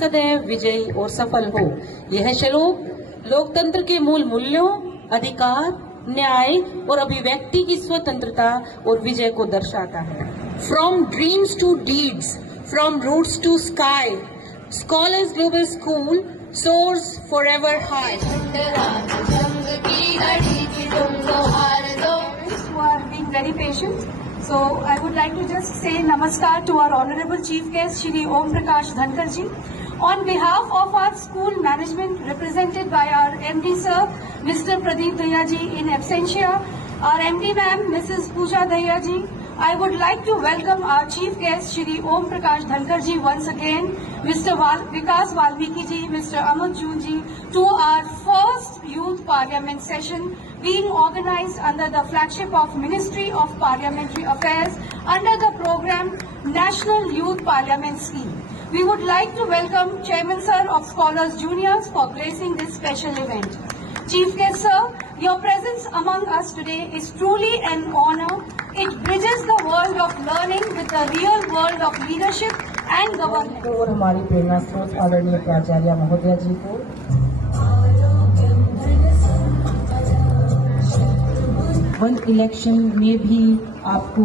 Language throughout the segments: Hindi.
सदैव विजयी और सफल हो। यह श्लोक लोकतंत्र के मूल मूल्यों, अधिकार, न्याय और अभिव्यक्ति की स्वतंत्रता और विजय को दर्शाता है। From dreams to deeds, from roots to sky, Scholars Global School soars forever high. Who are being very patient. So I would like to just say namaskar to our honorable chief guest Shri Om Prakash Dhankar ji. On behalf of our school management represented by our MD sir, Mr. Pradeep Daya ji in absentia, our MD ma'am, Mrs. Pooja Daya ji, I would like to welcome our chief guest Shri Om Prakash Dhankar ji once again, Mr. Vikas Valmiki ji, Mr. Amut Jun ji, to our first youth parliament session being organized under the flagship of Ministry of Parliamentary Affairs under the program National Youth Parliament Scheme. We would like to welcome Chairman Sir of Scholars Juniors for gracing this special event. Chief guest sir, your presence among us today is truly an honor. It bridges the world of learning with the real world of leadership and governance. और हमारी प्रेरणा स्रोत आदरणीय प्राचार्य महोदया जी को वन इलेक्शन में भी आपको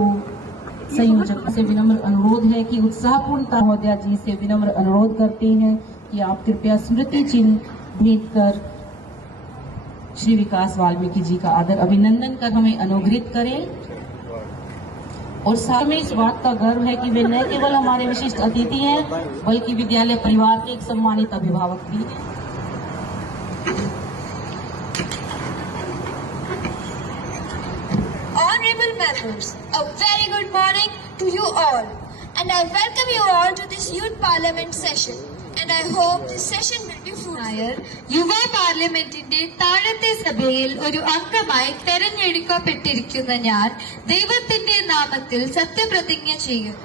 संयोजक से विनम्र अनुरोध है कि उत्साहपूर्णता महोदया जी से विनम्र अनुरोध करते हैं कि आप कृपया स्मृति चिन्ह भेंट कर श्री विकास वाल्मीकि जी का आदर अभिनंदन कर हमें अनुग्रहित करें। और साथ में इस बात का गर्व है कि वे न केवल हमारे विशिष्ट अतिथि हैं बल्कि विद्यालय परिवार के एक सम्मानित अभिभावक भी हैं। Honorable members, a very good morning to you all, and I welcome you all to this Youth Parliament session. And I hope this session will be fruitful. യുവ പാർലമെന്റിന്റെ താഴത്തെ സഭയിൽ ഒരു അംഗമായി തെരഞ്ഞെടുക്കപ്പെട്ടിരിക്കുന്ന ഞാൻ ദൈവത്തിന്റെ നാമത്തിൽ സത്യപ്രതിജ്ഞ ചെയ്യുന്നു.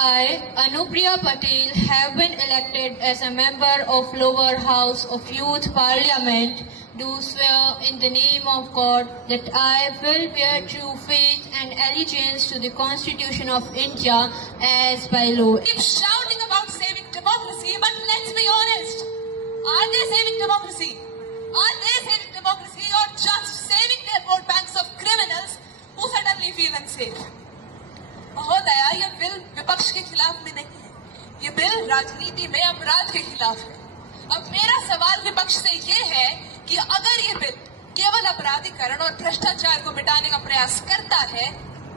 I, Anupriya Patel, have been elected as a member of lower house of Youth Parliament. Do swear in the name of God that I will bear true faith and allegiance to the Constitution of India as by law. Keep shouting about saving democracy, but let's be honest. Are they saving democracy? Are they saving democracy or just saving their vote banks of criminals who suddenly feel unsafe? महोदया, ये बिल विपक्ष के खिलाफ में नहीं है, ये बिल राजनीति में अपराध के खिलाफ है। अब मेरा सवाल विपक्ष से ये है कि अगर ये बिल केवल अपराधीकरण और भ्रष्टाचार को मिटाने का प्रयास करता है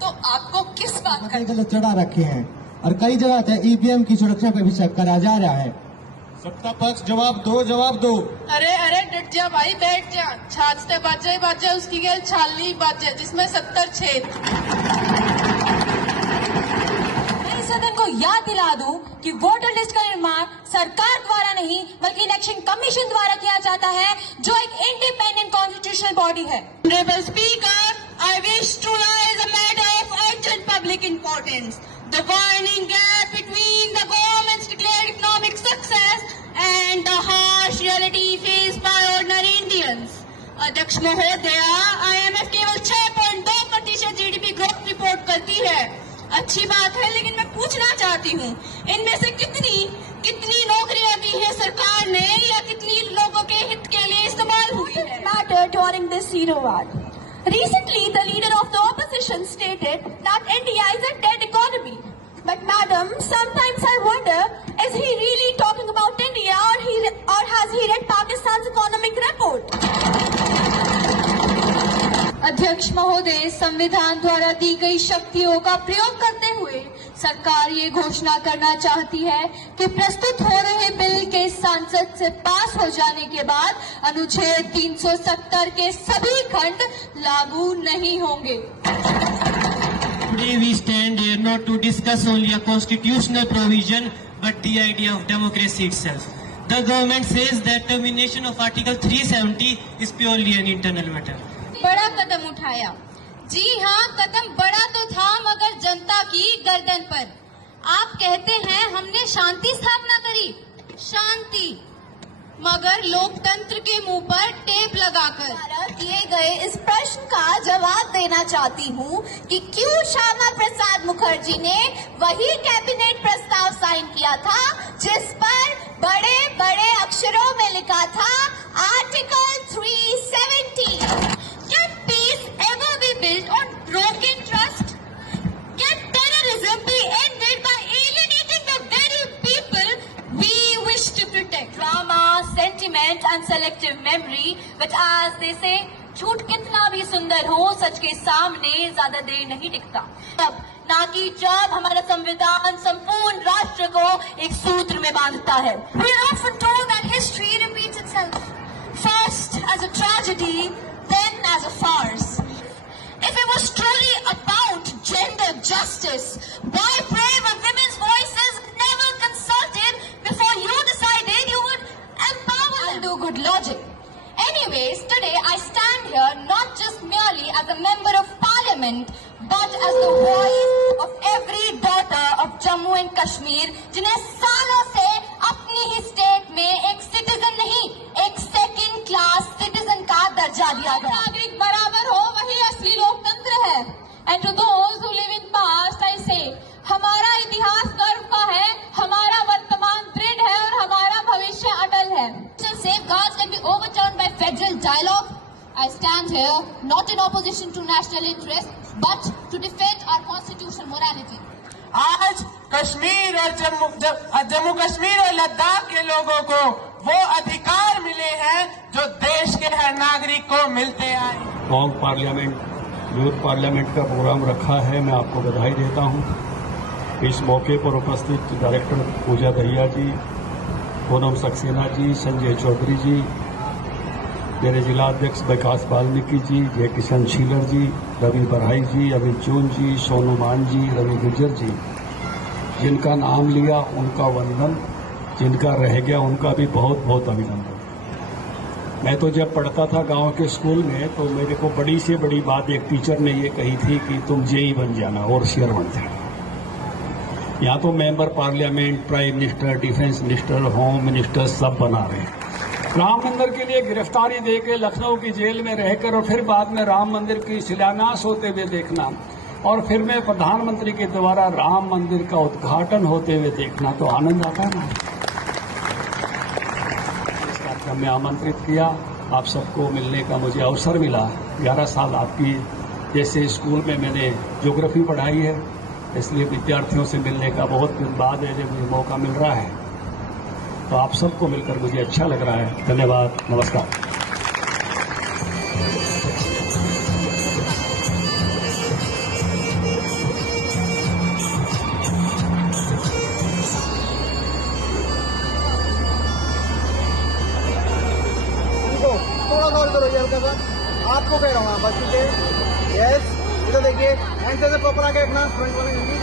तो आपको किस बात का गलत चढ़ा रखे हैं और कई जगह ईवीएम की सुरक्षा पे भी शक करा जा रहा है। सत्ता पक्ष जवाब दो। अरे डट जा भाई, बैठ जा। छाछते बाजे उसकी गेल छालनी बाजे जिसमें 70 छेद। सदन को याद दिला दूं कि वोटर लिस्ट का निर्माण सरकार द्वारा नहीं बल्कि इलेक्शन कमीशन द्वारा किया जाता है, जो एक इंडिपेंडेंट कॉन्स्टिट्यूशनल बॉडी है। Honorable Speaker, I wish to raise a matter of urgent public importance. The widening gap between the government's declared economic success and the harsh reality faced by ordinary Indians. अध्यक्ष महोदया, IMF केवल 6.2% GDP ग्रोथ रिपोर्ट करती है। अच्छी बात है, लेकिन मैं पूछना चाहती हूँ, इनमें से कितनी नौकरियां दी है सरकार ने या कितनी लोगों के हित के लिए इस्तेमाल हुई है? Matter during this zero hour. Recently, the leader of the opposition stated that India is a dead economy. But madam, sometimes I wonder, is he really talking about India or has he read Pakistan's economic report? अध्यक्ष महोदय, संविधान द्वारा दी गई शक्तियों का प्रयोग करते हुए सरकार ये घोषणा करना चाहती है कि प्रस्तुत हो रहे बिल के संसद से पास हो जाने के बाद अनुच्छेद 370 के सभी खंड लागू नहीं होंगे। Today we stand here not to discuss only a constitutional provision but the idea of democracy itself. The government says that termination of Article 370 is purely an internal matter. बड़ा कदम उठाया। जी हाँ, कदम बड़ा तो था मगर जनता की गर्दन पर। आप कहते हैं हमने शांति स्थापना करी, शांति, मगर लोकतंत्र के मुंह पर टेप लगाकर। किए गए इस प्रश्न का जवाब देना चाहती हूँ कि क्यों श्यामा प्रसाद मुखर्जी ने वही कैबिनेट प्रस्ताव साइन किया था जिस पर बड़े बड़े अक्षरों में लिखा था article 370। Can peace ever be built on broken trust? Can terrorism be ended by alienating the very people we wish to protect? Drama, sentiment and selective memory, but as they say, झूठ कितना भी सुंदर हो सच के सामने ज्यादा देर नहीं टिकता। तब ना कि जब हमारा संविधान संपूर्ण राष्ट्र को एक सूत्र में बांधता है। We are often told that history repeats itself. First as a tragedy, then as a farce. If it was truly about gender justice, why brave a women's voices never consulted before you decided you would empower them? I'll do good logic. Anyways, today I stand here not just merely as a member of parliament, but as the voice of every daughter of Jammu and Kashmir, जिन्हें सालों से अपनी ही स्टेट में एक सिटीजन नहीं, एक सेकंड क्लास सिटीजन का दर्जा दिया गया। नागरिक बराबर हो वही असली लोकतंत्र है। And to those who live in past, I say, हमारा इतिहास गर्व का है, हमारा वर्तमान दृढ़ है और हमारा भविष्य अटल है। Safeguards can be overturned by federal dialogue. I stand here not in opposition to national interest, but to defend our constitutional morality. आज कश्मीर और जम्मू कश्मीर और लद्दाख के लोगों को वो अधिकार मिले हैं जो देश के हर नागरिक को मिलते आए। मॉक पार्लियामेंट, यूथ पार्लियामेंट का प्रोग्राम रखा है, मैं आपको बधाई देता हूं। इस मौके पर उपस्थित डायरेक्टर पूजा दहिया जी, पूनम सक्सेना जी, संजय चौधरी जी, मेरे जिला अध्यक्ष विकास वाल्मीकि जी, जय किशन शीलर जी, रवि बरहाई जी, अमित जून जी, सोनू मान जी, रवि गुर्जर जी, जिनका नाम लिया उनका वंदन, जिनका रह गया उनका भी बहुत बहुत अभिनंदन। मैं तो जब पढ़ता था गांव के स्कूल में तो मेरे को बड़ी से बड़ी बात एक टीचर ने ये कही थी कि तुम जेई बन जाना और शेयर बन जाना। यहाँ तो member parliament, prime minister, defence minister, home minister सब बना रहे हैं। राम मंदिर के लिए गिरफ्तारी देके लखनऊ की जेल में रहकर और फिर बाद में राम मंदिर की शिलान्यास होते हुए देखना और फिर में प्रधानमंत्री के द्वारा राम मंदिर का उद्घाटन होते हुए देखना तो आनंद आता है ना। इस कार्यक्रम में आमंत्रित किया, आप सबको मिलने का मुझे अवसर मिला। 11 साल आपकी जैसे स्कूल में मैंने ज्योग्राफी पढ़ाई है, इसलिए विद्यार्थियों से मिलने का बहुत दिन बाद है जब मुझे मौका मिल रहा है, तो आप सबको मिलकर मुझे अच्छा लग रहा है। धन्यवाद, नमस्कार। थोड़ा सा और करो हल्का सा, आपको कह रहा हूँ बस। यस, इधर देखिए, एंड से प्रॉपर आगे रखना, फ्रंट वाले